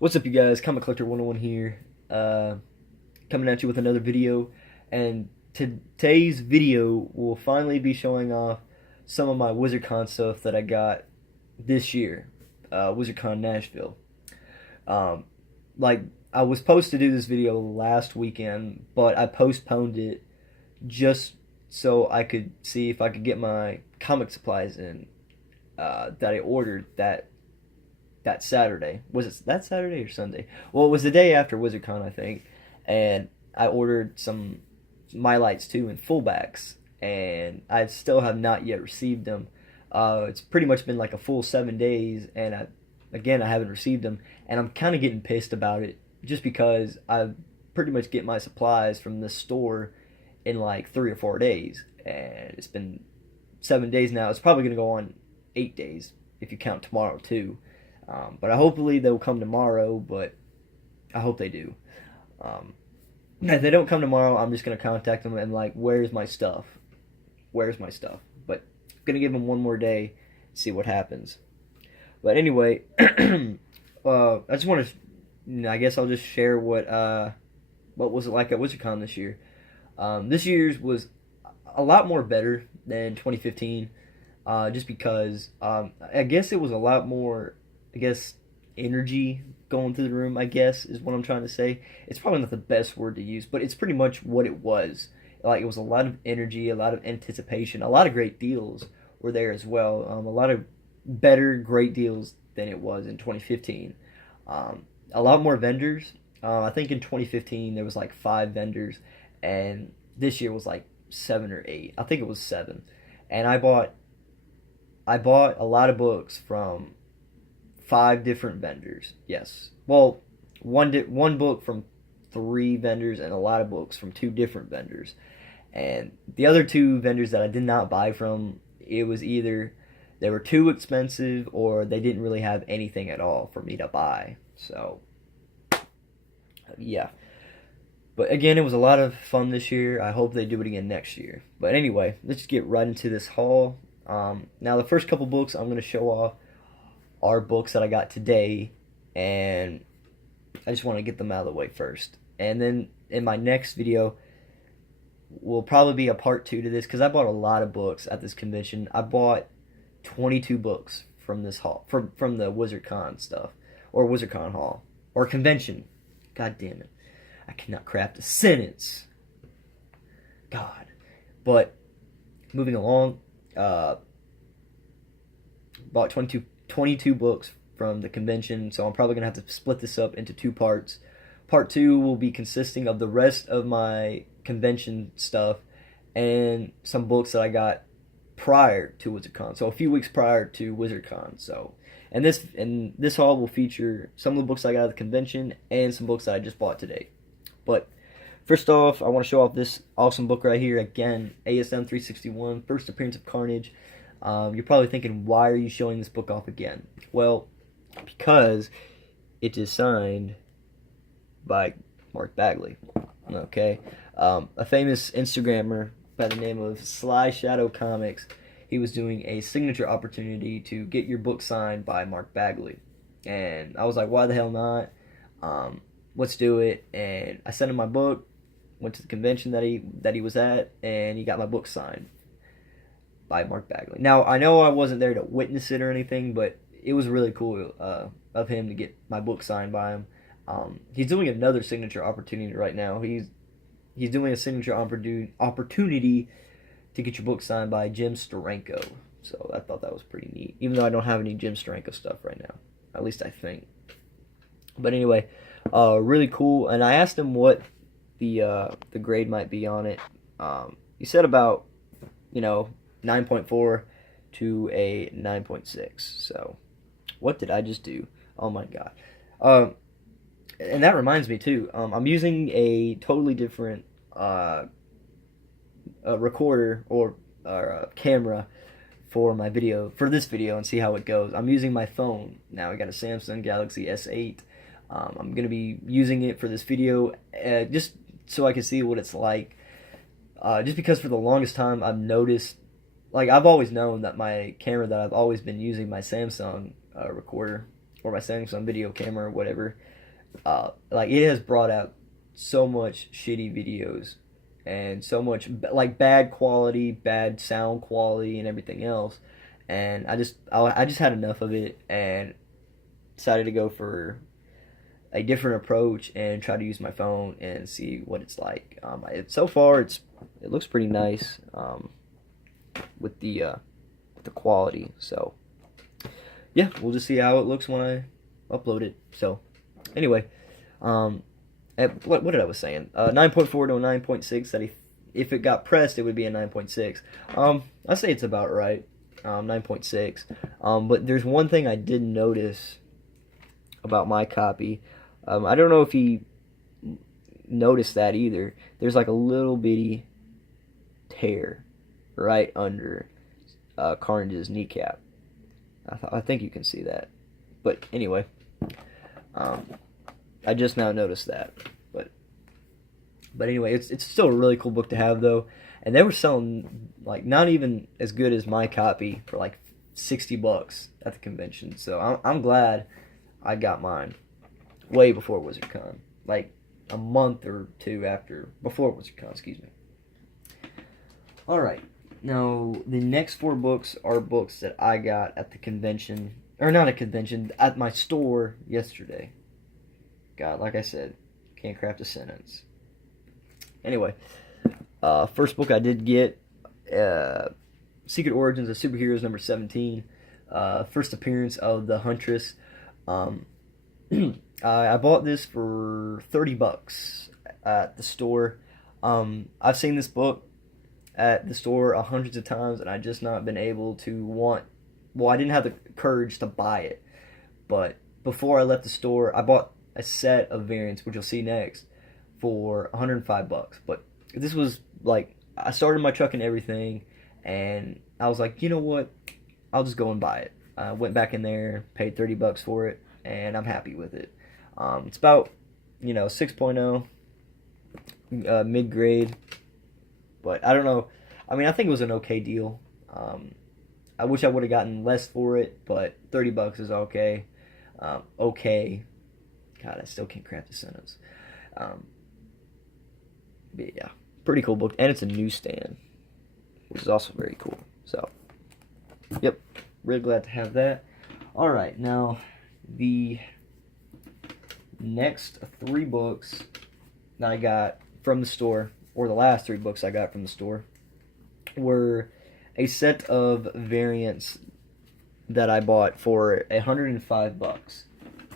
What's up, you guys? Comic Collector 101 here, coming at you with another video. And today's video will finally be showing off some of my WizardCon stuff that I got this year, WizardCon Nashville. Um, like, I was supposed to do this video last weekend, but I postponed it just so I could see if I could get my comic supplies in that I ordered that Saturday. Was it that Saturday or Sunday? Well, it was the day after WizardCon, I think, and I ordered some My Lights 2 in fullbacks, and I still have not yet received them. It's pretty much been like a full 7 days, and I haven't received them, and I'm kind of getting pissed about it, just because I pretty much get my supplies from this store in like 3 or 4 days, and it's been 7 days now. It's probably going to go on 8 days if you count tomorrow too. But hopefully they'll come tomorrow, but I hope they do. If they don't come tomorrow, I'm just going to contact them and like, where's my stuff? Where's my stuff? But I'm going to give them one more day, see what happens. But anyway, I just want to, I guess I'll just share what was it like at WizardCon this year. This year's was a lot more better than 2015, just because I guess it was a lot more, energy going through the room, I guess, is what I'm trying to say. It's probably not the best word to use, but it's pretty much what it was. Like, it was a lot of energy, a lot of anticipation, a lot of great deals were there as well. A lot of better, great deals than it was in 2015. A lot more vendors. I think in 2015 there was like 5 vendors, and this year was like 7 or 8. I think it was 7. And I bought a lot of books from 5 different vendors. Yes. Well, one book from 3 vendors and a lot of books from 2 different vendors. And the other 2 vendors that I did not buy from, it was either they were too expensive or they didn't really have anything at all for me to buy. So, yeah. But again, it was a lot of fun this year. I hope they do it again next year. But anyway, let's just get right into this haul. Now, the first couple books I'm going to show off are books that I got today, and I just want to get them out of the way first. And then in my next video will probably be a part 2 to this, because I bought a lot of books at this convention. I bought 22 books from this haul, from the WizardCon stuff, or WizardCon haul, or convention. God damn it. I cannot craft a sentence. God. But moving along, bought 22 books from the convention, so I'm probably going to have to split this up into 2 parts. Part 2 will be consisting of the rest of my convention stuff and some books that I got prior to WizardCon, so a few weeks prior to WizardCon. So, and this haul will feature some of the books I got at the convention and some books that I just bought today. But first off, I want to show off this awesome book right here. Again, ASM 361, First Appearance of Carnage. You're probably thinking, why are you showing this book off again? Well, because it is signed by Mark Bagley. Okay, a famous Instagrammer by the name of Sly Shadow Comics. He was doing a signature opportunity to get your book signed by Mark Bagley, and I was like, why the hell not? Let's do it. And I sent him my book. Went to the convention that he was at, and he got my book signed by Mark Bagley. Now, I know I wasn't there to witness it or anything, but it was really cool of him to get my book signed by him. He's doing another signature opportunity right now. He's doing a signature opportunity to get your book signed by Jim Steranko. So I thought that was pretty neat, even though I don't have any Jim Steranko stuff right now. At least I think. But anyway, really cool. And I asked him what the grade might be on it. He said about, 9.4 to a 9.6. So, what did I just do? Oh my god. And that reminds me too. I'm using a totally different recorder or camera for this video, and see how it goes. I'm using my phone now. I got a Samsung Galaxy S8. I'm gonna be using it for this video, just so I can see what it's like. Just because for the longest time I've noticed, like, I've always known that my camera that I've always been using, my Samsung recorder, or my Samsung video camera or whatever, like it has brought out so much shitty videos and so much like bad quality, bad sound quality, and everything else. And I just had enough of it and decided to go for a different approach and try to use my phone and see what it's like. So far, it looks pretty nice with the quality. So yeah, we'll just see how it looks when I upload it. So anyway, what did I was saying? 9.4 to a 9.6. That if it got pressed, it would be a 9.6. I say it's about right. 9.6. But there's one thing I did notice about my copy. I don't know if he noticed that either. There's like a little bitty tear right under Carnage's kneecap. I think you can see that. But anyway, I just now noticed that. But anyway, it's still a really cool book to have though. And they were selling like not even as good as my copy for like $60 at the convention. So I'm glad I got mine way before WizardCon, like a month or two before WizardCon, excuse me. All right, now the next 4 books are books that I got at the convention, or not a convention, at my store yesterday. God, like I said, can't craft a sentence. Anyway, first book I did get, Secret Origins of Superheroes number 17, first appearance of the Huntress. I bought this for $30 at the store. I've seen this book at the store hundreds of times, and I just not been able to I didn't have the courage to buy it. But before I left the store, I bought a set of variants, which you'll see next, for $105. But this was like, I started my truck and everything, and I was like, you know what? I'll just go and buy it. I went back in there, paid $30 for it, and I'm happy with it. It's about, 6.0, mid-grade, but I don't know. I mean, I think it was an okay deal. I wish I would have gotten less for it, but $30 is okay. Okay. God, I still can't craft a sentence. But yeah, pretty cool book, and it's a newsstand, which is also very cool. So, yep, really glad to have that. All right, now the next 3 books that I got from the store, or the last 3 books I got from the store, were a set of variants that I bought for $105.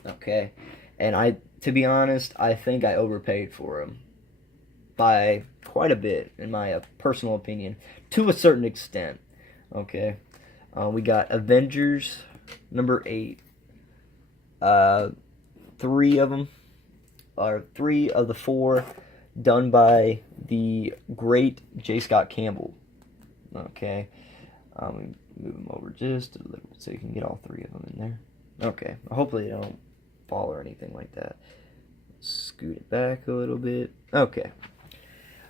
Okay, and to be honest, I think I overpaid for them by quite a bit, in my personal opinion, to a certain extent. Okay, we got Avengers number 8. 3 of them, or 3 of the 4, done by the great J. Scott Campbell. Okay, move them over just a little bit so you can get all 3 of them in there. Okay, hopefully they don't fall or anything like that. Scoot it back a little bit. Okay.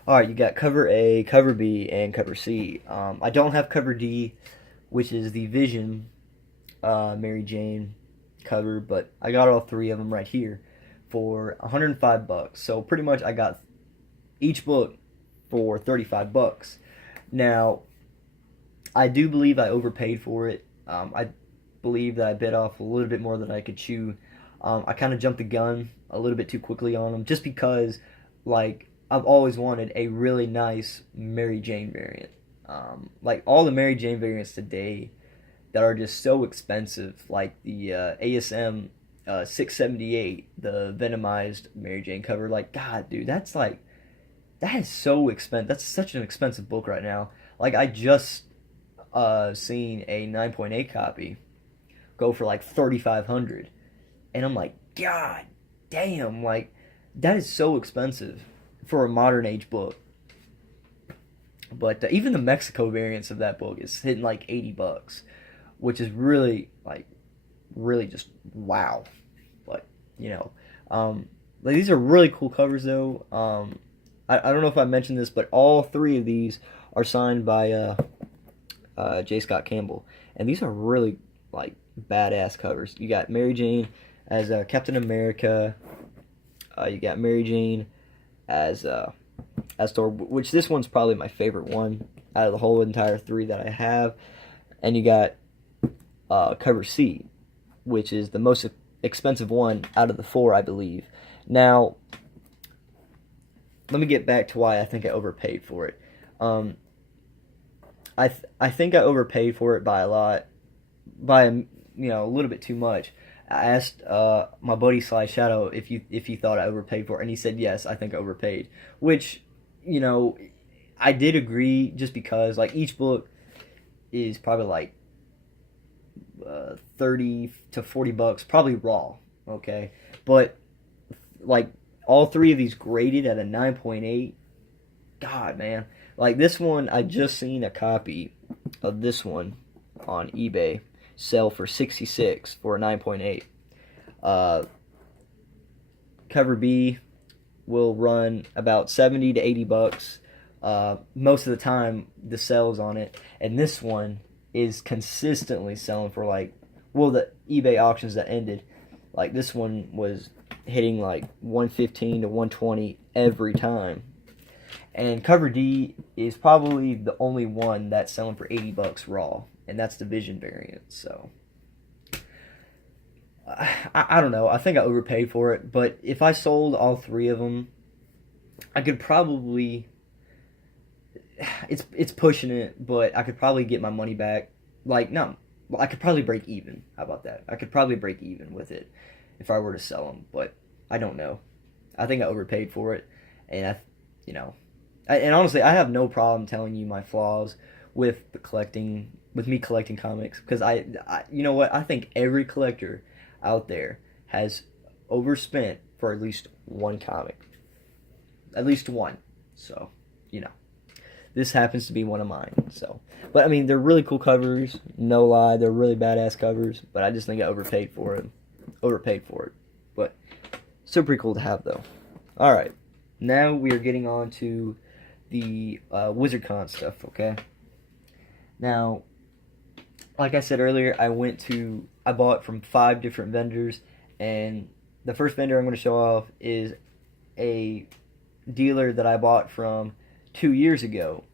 Alright, you got cover A, cover B, and cover C. I don't have cover D, which is the Vision Mary Jane cover, but I got all 3 of them right here for $105. So pretty much I got each book for $35. Now, I do believe I overpaid for it. I believe that I bit off a little bit more than I could chew. I kind of jumped the gun a little bit too quickly on them, just because, like, I've always wanted a really nice Mary Jane variant. Like, all the Mary Jane variants today that are just so expensive, like the ASM 678, the Venomized Mary Jane cover. Like, God, dude, that is so expensive. That's such an expensive book right now. Like, I just seen a 9.8 copy go for like $3,500, and I'm like, God damn, like, that is so expensive for a modern age book. But even the Mexico variants of that book is hitting like $80, which is really, like, really just wow. But, like, these are really cool covers though. I don't know if I mentioned this, but all 3 of these are signed by J. Scott Campbell, and these are really, like, badass covers. You got Mary Jane as Captain America. You got Mary Jane as Thor, which this one's probably my favorite one out of the whole entire three that I have. And you got cover C, which is the most expensive one out of the four, I believe. Now, let me get back to why I think I overpaid for it. I think I overpaid for it by a lot, by a little bit too much. I asked my buddy Sly Shadow if he thought I overpaid for it, and he said yes, I think I overpaid. Which, I did agree, just because like each book is probably like 30 to 40 bucks, probably raw. Okay, but like all three of these graded at a 9.8. God, man, like this one, I just seen a copy of this one on eBay sell for 66 for a 9.8. Cover B will run about 70 to 80 bucks. Most of the time, the sales on it, and this one is consistently selling for like, well, the eBay auctions that ended, like this one was hitting like 115 to 120 every time. And cover D is probably the only one that's selling for 80 bucks raw, and that's the Vision variant. So I don't know. I think I overpaid for it, but if I sold all three of them, I could probably. It's pushing it, but I could probably get my money back. Like, no, well, I could probably break even. How about that? I could probably break even with it if I were to sell them, but I don't know. I think I overpaid for it, and and honestly, I have no problem telling you my flaws with me collecting comics, because you know what? I think every collector out there has overspent for at least one comic, at least one. So, this happens to be one of mine. So, but I mean, they're really cool covers. No lie, they're really badass covers. But I just think I overpaid for it. But still pretty cool to have, though. All right, now we are getting on to the WizardCon stuff. Okay. Now, like I said earlier, I bought from 5 different vendors, and the first vendor I'm going to show off is a dealer that I bought from 2 years ago.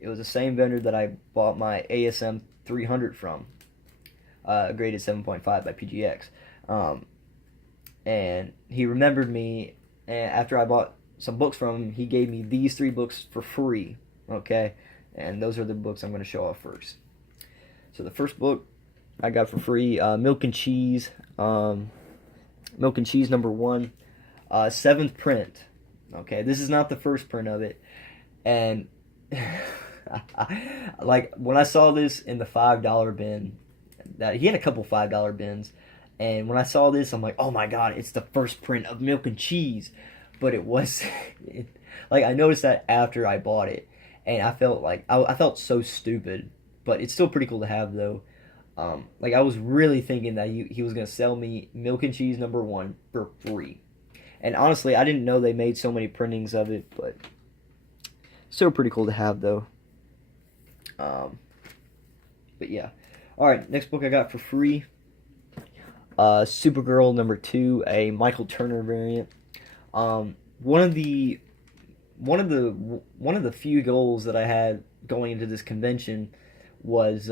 It was the same vendor that I bought my ASM 300 from, graded 7.5 by PGX. And he remembered me, and after I bought some books from him, he gave me these 3 books for free. Okay, and those are the books I'm going to show off first. So the first book I got for free, Milk and Cheese #1, 7th print. Okay, this is not the first print of it, and like when I saw this in the $5 bin, that he had a couple $5 bins, and when I saw this, I'm like, oh my god, it's the first print of Milk and Cheese. But it was like, I noticed that after I bought it, and I felt like I felt so stupid. But it's still pretty cool to have, though. Like, I was really thinking that he was gonna sell me Milk and Cheese #1 for free. And honestly, I didn't know they made so many printings of it, but still pretty cool to have, though. But yeah. Alright, next book I got for free. Supergirl #2, a Michael Turner variant. One of the few goals that I had going into this convention was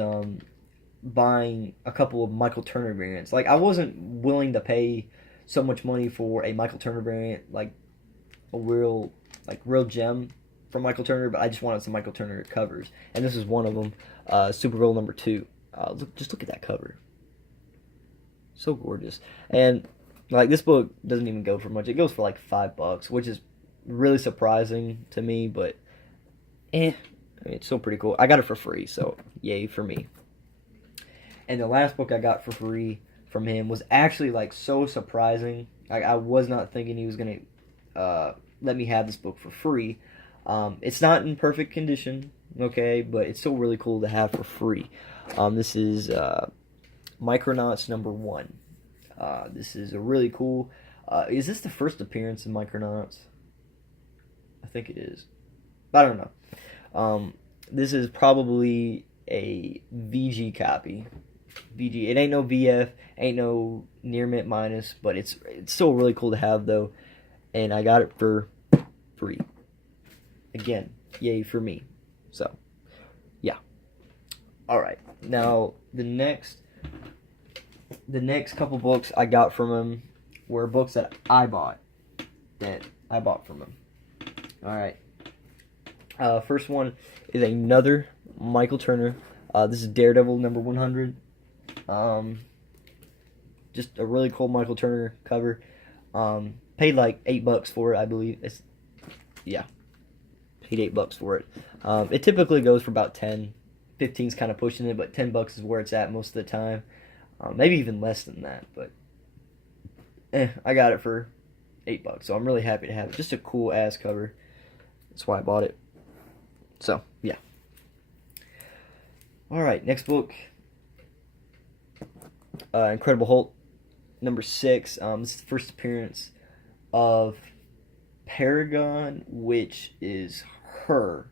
buying a couple of Michael Turner variants. Like, I wasn't willing to pay so much money for a Michael Turner variant, like a real gem from Michael Turner, but I just wanted some Michael Turner covers, and this is one of them. Supergirl #2. Just look at that cover. So gorgeous. And like, this book doesn't even go for much. It goes for like $5, which is really surprising to me, but I mean, it's still pretty cool. I got it for free, so yay for me. And the last book I got for free from him was actually like so surprising. I was not thinking he was gonna let me have this book for free. It's not in perfect condition, okay, but it's still really cool to have for free. This is Micronauts #1. This is a really cool. Is this the first appearance in Micronauts? I think it is. I don't know. This is probably a VG copy. BG. It ain't no VF, ain't no near mint minus, but it's still really cool to have though, and I got it for free. Again, yay for me. So, yeah. All right. Now the next couple books I got from him were books that I bought from him. All right. First one is another Michael Turner. This is Daredevil number 100. Just a really cool Michael Turner cover. Paid like $8 for it, I believe. Paid $8 for it. It typically goes for about 10. 15's kind of pushing it, but $10 is where it's at most of the time. Maybe even less than that, but I got it for $8, so I'm really happy to have it. Just a cool ass cover. That's why I bought it. So yeah. All right, next book. Incredible Hulk number 6. This is the first appearance of Paragon, which is her.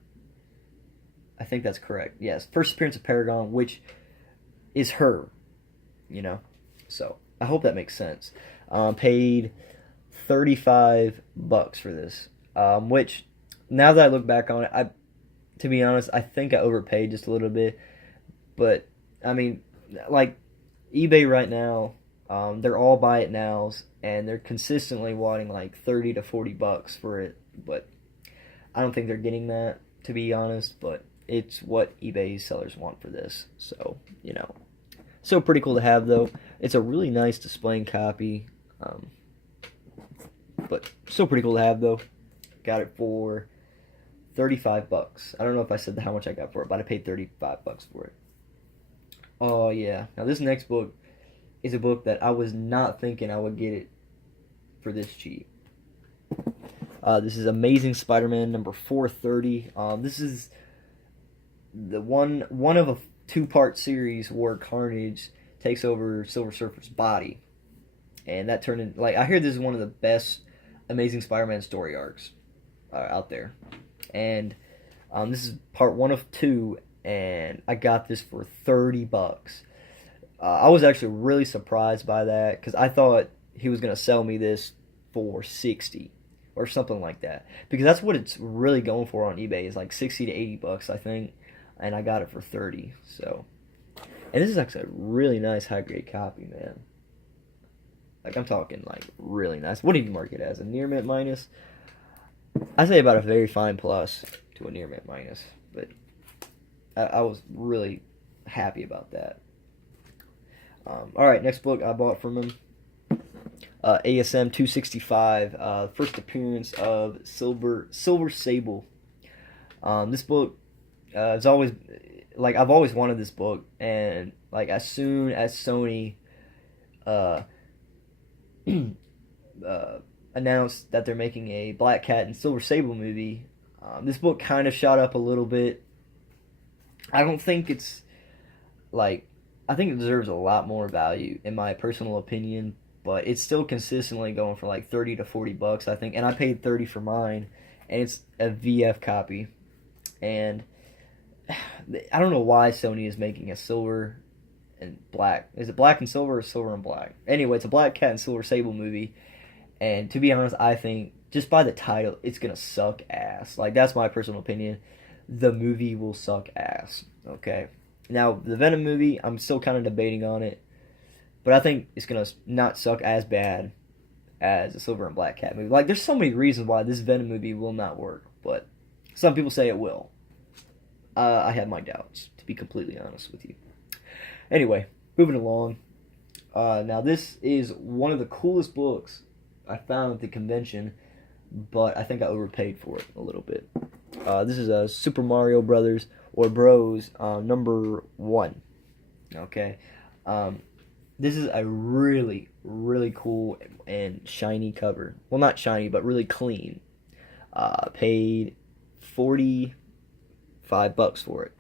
I think that's correct. Yes, first appearance of Paragon, which is her. You know, so I hope that makes sense. Paid $35 for this, which now that I look back on it, to be honest, I think I overpaid just a little bit. But I mean, like eBay right now, they're all buy it nows, and they're consistently wanting like $30 to $40 for it. But I don't think they're getting that, to be honest. But it's what eBay sellers want for this, so you know. So pretty cool to have though. It's a really nice displaying copy, but so pretty cool to have though. Got it for $35. I don't know if I said how much I got for it, but I paid $35 for it. Oh yeah. Now this next book is a book that I was not thinking I would get it for this cheap. This is Amazing Spider-Man number 430. This is the one of a two-part series where Carnage takes over Silver Surfer's body, and that turned in, like, I hear this is one of the best Amazing Spider-Man story arcs out there, and this is part 1 of 2, and I got this for $30. I was actually really surprised by that because I thought he was gonna sell me this for 60 or something like that, because that's what it's really going for on eBay, is like 60 to $80, I think. And I got it for 30. So, and this is actually a really nice high grade copy, man. Like, I'm talking like really nice. What do you mark it as? A near mint minus? I say about a very fine plus to a near mint minus, but I was really happy about that. All right, next book I bought from him. ASM 265, first appearance of Silver Sable. This book. It's always, like, I've always wanted this book, and like as soon as Sony announced that they're making a Black Cat and Silver Sable movie, this book kind of shot up a little bit. I don't think it's like, I think it deserves a lot more value in my personal opinion, but it's still consistently going for like $30 to $40, I think, and I paid 30 for mine, and it's a VF copy, and I don't know why Sony is making a silver and black. Is it black and silver or silver and black? Anyway, it's a Black Cat and Silver Sable movie. And to be honest, I think just by the title, it's going to suck ass. Like, that's my personal opinion. The movie will suck ass. Okay. Now, the Venom movie, I'm still kind of debating on it. But I think it's going to not suck as bad as the Silver and Black Cat movie. Like, there's so many reasons why this Venom movie will not work. But some people say it will. I have my doubts, to be completely honest with you. Anyway, moving along. Now, this is one of the coolest books I found at the convention, but I think I overpaid for it a little bit. This is a Super Mario Brothers, or Bros, number 1. Okay. This is a really, really cool and shiny cover. Well, not shiny, but really clean. Paid $45 for it.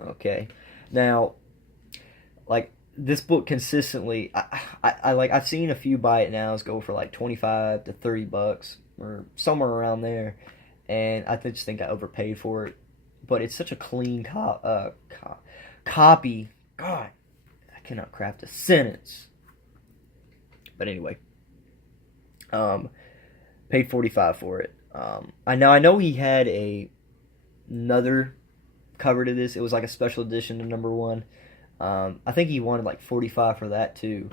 Okay. Now, like, this book consistently, I've seen a few buy it nows go for like $25 to $30 or somewhere around there, and I just think I overpaid for it. But it's such a clean copy. God, I cannot craft a sentence. But anyway, paid 45 for it. I know he had another cover to this. It was like a special edition to number one. I think he wanted like 45 for that too.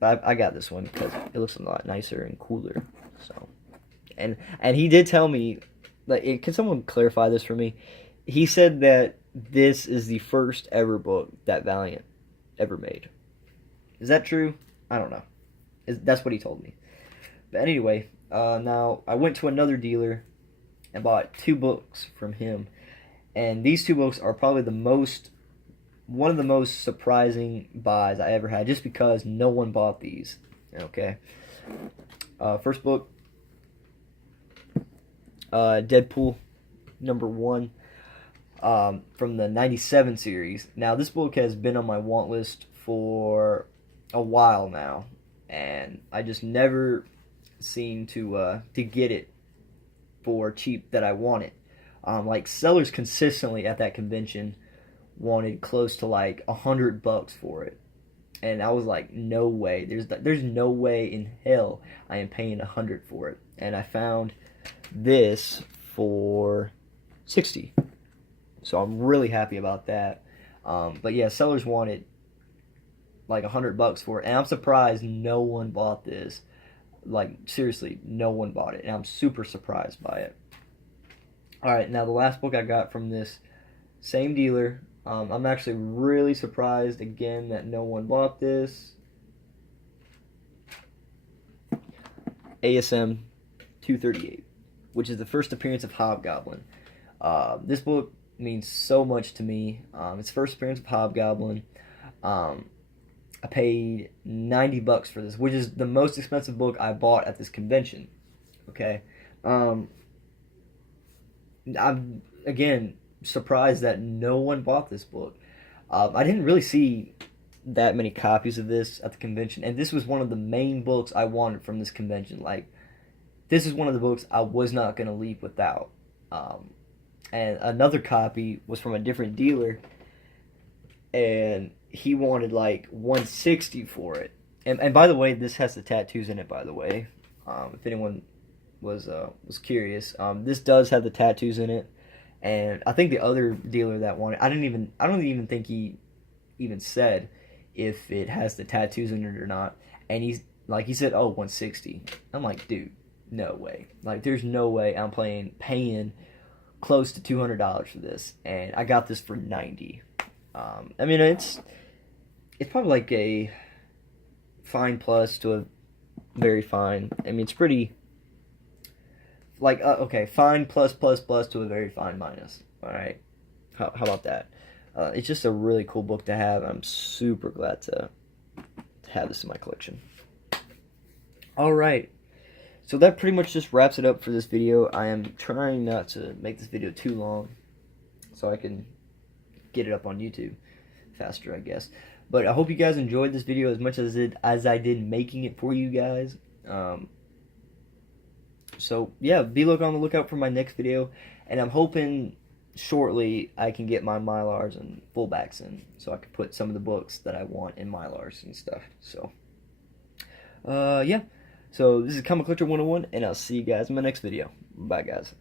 But I got this one because it looks a lot nicer and cooler. So, and he did tell me, like, can someone clarify this for me? He said that this is the first ever book that Valiant ever made. Is that true? I don't know. That's what he told me. But anyway, now I went to another dealer and bought 2 books from him. And these 2 books are probably one of the most surprising buys I ever had, just because no one bought these. Okay. First book, Deadpool #1, from the '97 series. Now, this book has been on my want list for a while now, and I just never seem to get it for cheap that I want it. Like, sellers consistently at that convention wanted close to like $100 for it, and I was like, no way. There's no way in hell I am paying $100 for it. And I found this for $60, so I'm really happy about that. But yeah, sellers wanted like $100 for it, and I'm surprised no one bought this. Like, seriously, no one bought it, and I'm super surprised by it. Alright, now the last book I got from this same dealer, I'm actually really surprised again that no one bought this. ASM 238, which is the first appearance of Hobgoblin. This book means so much to me. It's the first appearance of Hobgoblin. I paid $90 for this, which is the most expensive book I bought at this convention. Okay. I'm, again, surprised that no one bought this book. I didn't really see that many copies of this at the convention, and this was one of the main books I wanted from this convention. Like, this is one of the books I was not going to leave without. And another copy was from a different dealer, and he wanted like $160 for it. And by the way, this has the tattoos in it, by the way. If anyone was curious, this does have the tattoos in it. And I think the other dealer that wanted, I don't even think he even said if it has the tattoos in it or not. And he said, oh, $160. I'm like, dude, no way. Like, there's no way I'm paying close to $200 for this. And I got this for $90. I mean, it's probably like a fine plus to a very fine. I mean, it's pretty, like, okay, fine plus to a very fine minus. All right, how about that? It's just a really cool book to have. I'm super glad to have this in my collection. All right, so that pretty much just wraps it up for this video. I am trying not to make this video too long, so I can get it up on YouTube faster, I guess. But I hope you guys enjoyed this video as much as I did making it for you guys. So yeah, be on the lookout for my next video, and I'm hoping shortly I can get my Mylars and fullbacks in, so I can put some of the books that I want in Mylars and stuff. So yeah, so this is Comic Collector 101, and I'll see you guys in my next video. Bye, guys.